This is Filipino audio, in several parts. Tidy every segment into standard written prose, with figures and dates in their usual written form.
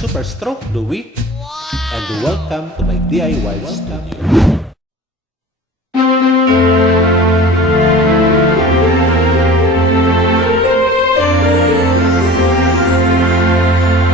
Super Stroke Louie, and welcome to my DIY studio.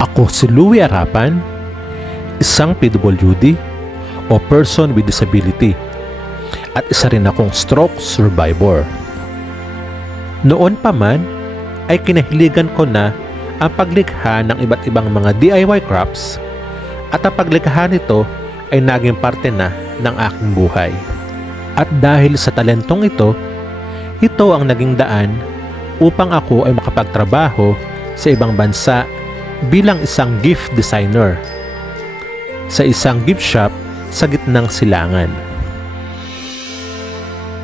Ako si Louie Arapan, isang PWD o person with disability, at isa rin akong stroke survivor. Noon pa man ay kinahiligan ko na ang paglikha ng iba't ibang mga DIY crafts, at ang paglikha nito ay naging parte na ng aking buhay. At dahil sa talentong ito ang naging daan upang ako ay makapagtrabaho sa ibang bansa bilang isang gift designer sa isang gift shop sa gitnang silangan.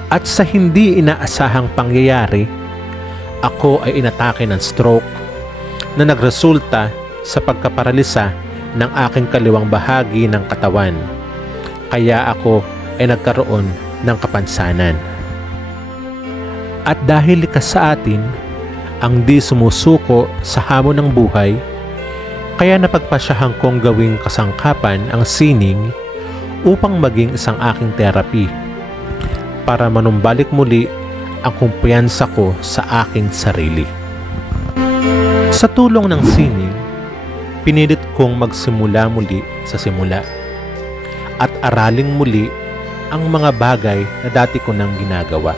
At sa hindi inaasahang pangyayari, ako ay inatake ng stroke na nagresulta sa pagkaparalisa ng aking kaliwang bahagi ng katawan. Kaya ako ay nagkaroon ng kapansanan. At dahil likas sa atin ang di sumusuko sa hamon ng buhay, kaya napagpasyahan kong gawing kasangkapan ang sining upang maging isang aking therapy para manumbalik muli ang kumpiyansa ko sa aking sarili. Sa tulong ng sining, pinilit kong magsimula muli sa simula at araling muli ang mga bagay na dati ko nang ginagawa.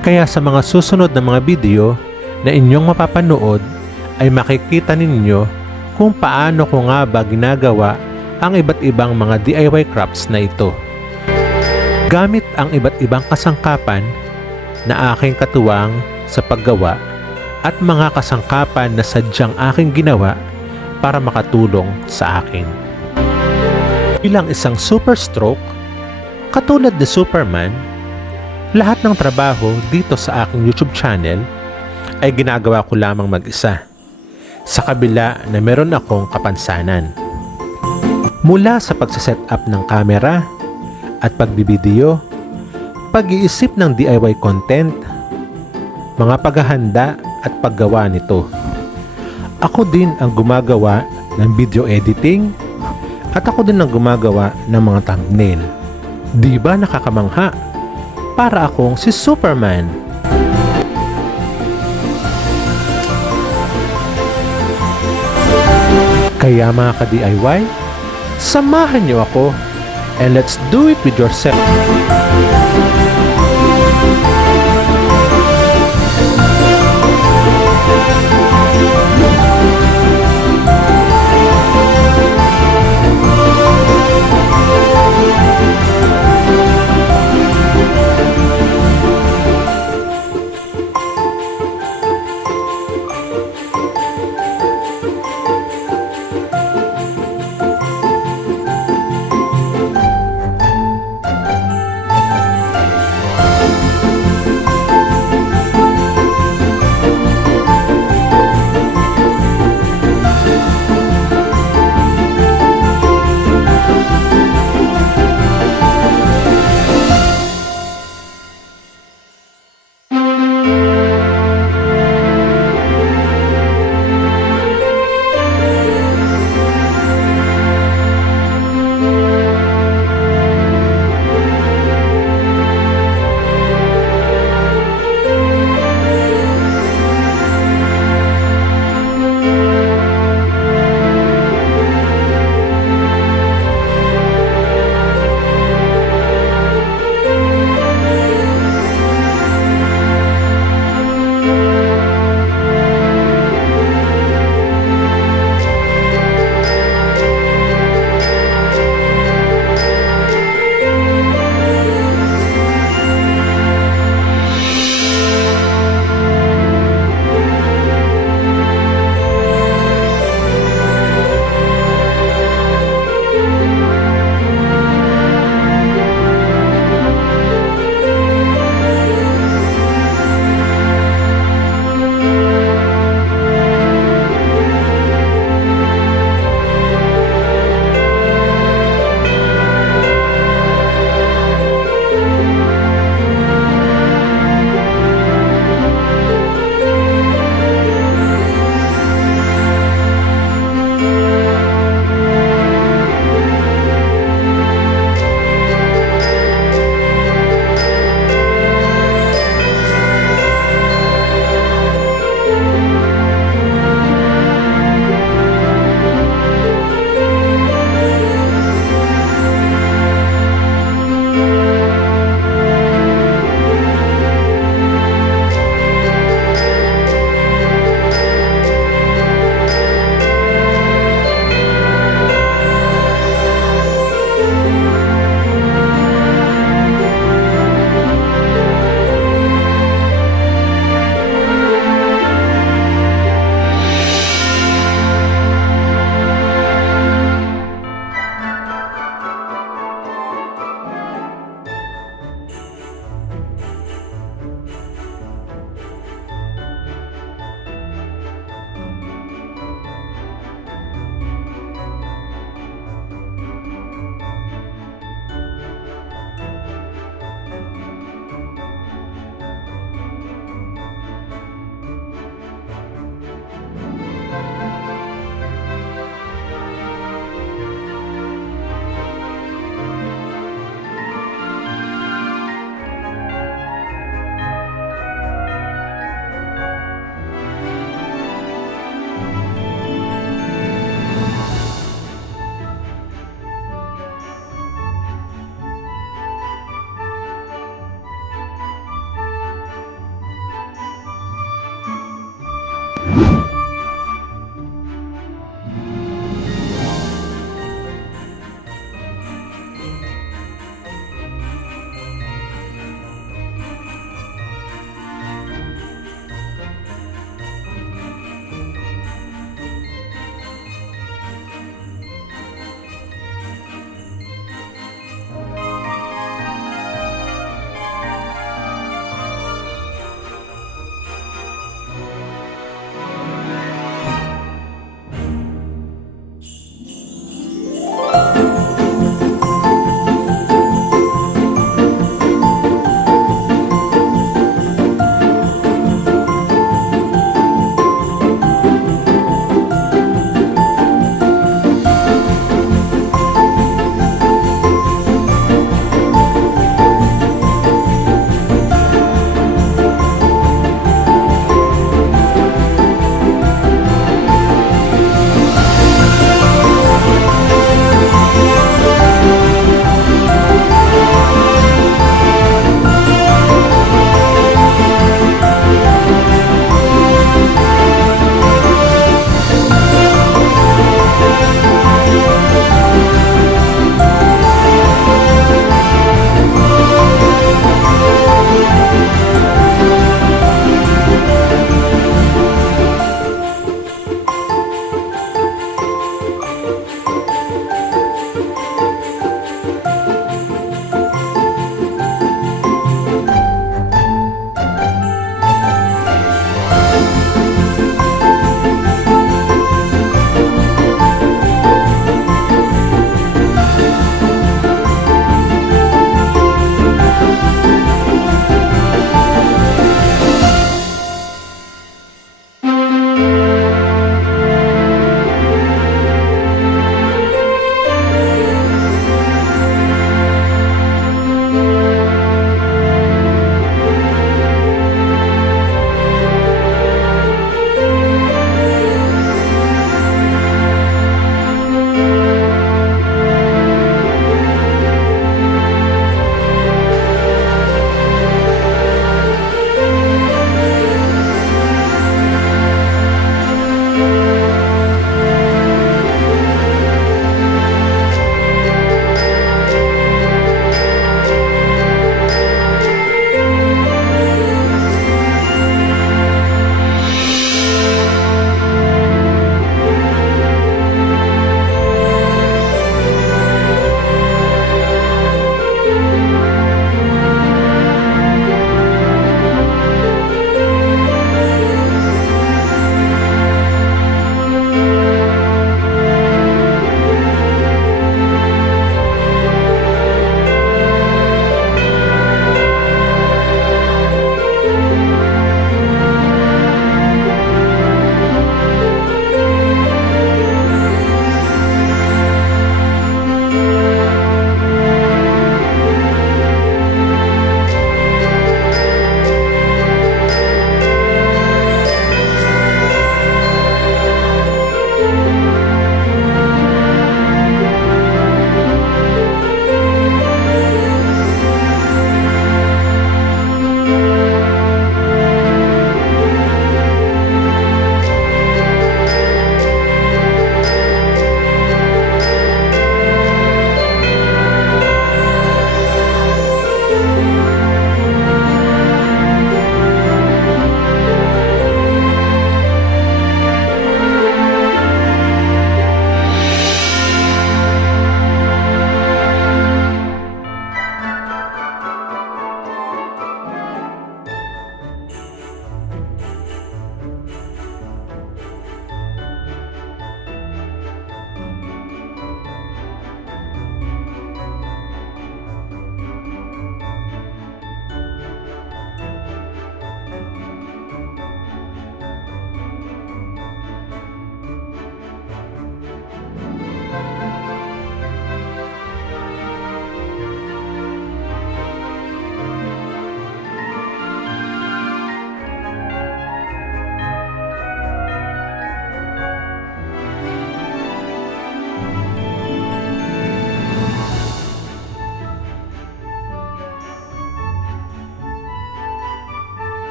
Kaya sa mga susunod na mga video na inyong mapapanood ay makikita ninyo kung paano ko nga ba ginagawa ang iba't ibang mga DIY crafts na ito. Gamit ang iba't ibang kasangkapan na aking katuwang sa paggawa at mga kasangkapan na sadyang aking ginawa para makatulong sa akin. Bilang isang super stroke, katulad ni Superman, lahat ng trabaho dito sa aking YouTube channel ay ginagawa ko lamang mag-isa, sa kabila na meron akong kapansanan. Mula sa pagsaset up ng camera at pagbibideo, pag-iisip ng DIY content, mga paghahanda at paggawa nito. Ako din ang gumagawa ng video editing at ako din ang gumagawa ng mga thumbnail. Di ba nakakamangha? Para akong si Superman. Kaya mga ka-DIY, samahan niyo ako and let's do it with yourself.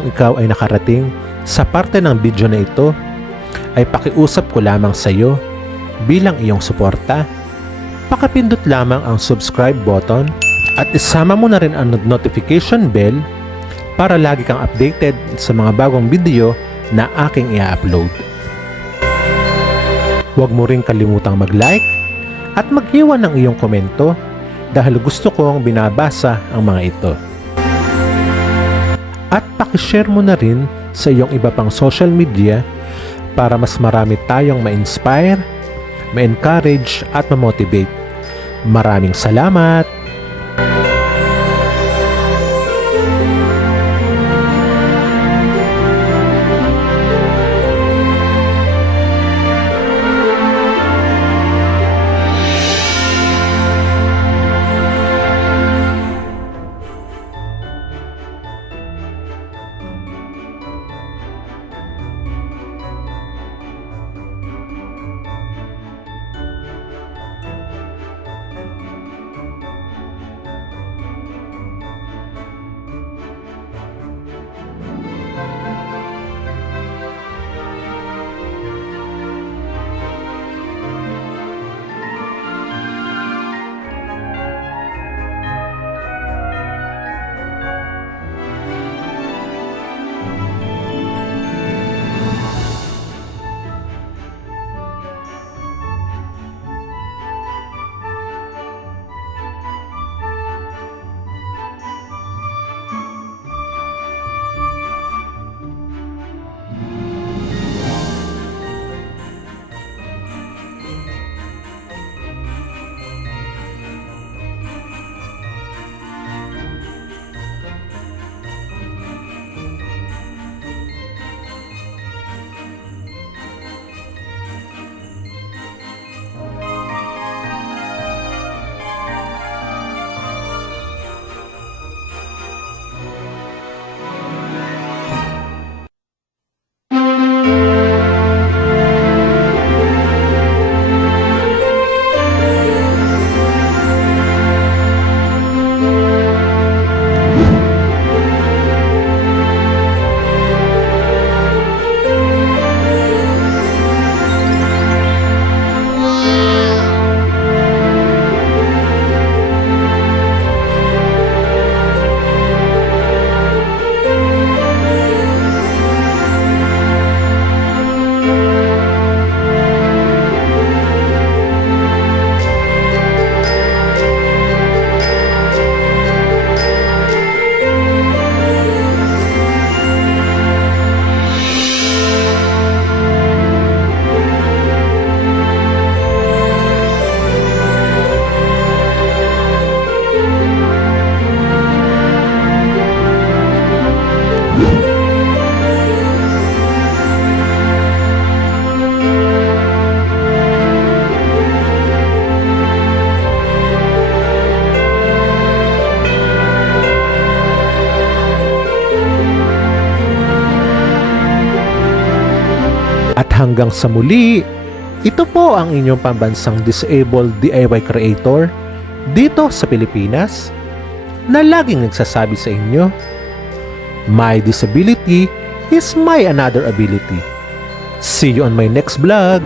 kung ikaw ay nakarating sa parte ng video na ito, ay pakiusap ko lamang sa iyo bilang iyong suporta. Pakipindot lamang ang subscribe button at isama mo na rin ang notification bell para lagi kang updated sa mga bagong video na aking i-upload. Huwag mo rin kalimutang mag-like at mag-iwan ng iyong komento dahil gusto kong binabasa ang mga ito. At pakishare mo na rin sa iyong iba pang social media para mas marami tayong ma-inspire, ma-encourage at ma-motivate. Maraming salamat! At hanggang sa muli, ito po ang inyong pambansang disabled DIY creator dito sa Pilipinas na laging nagsasabi sa inyo, my disability is my another ability. See you on my next vlog!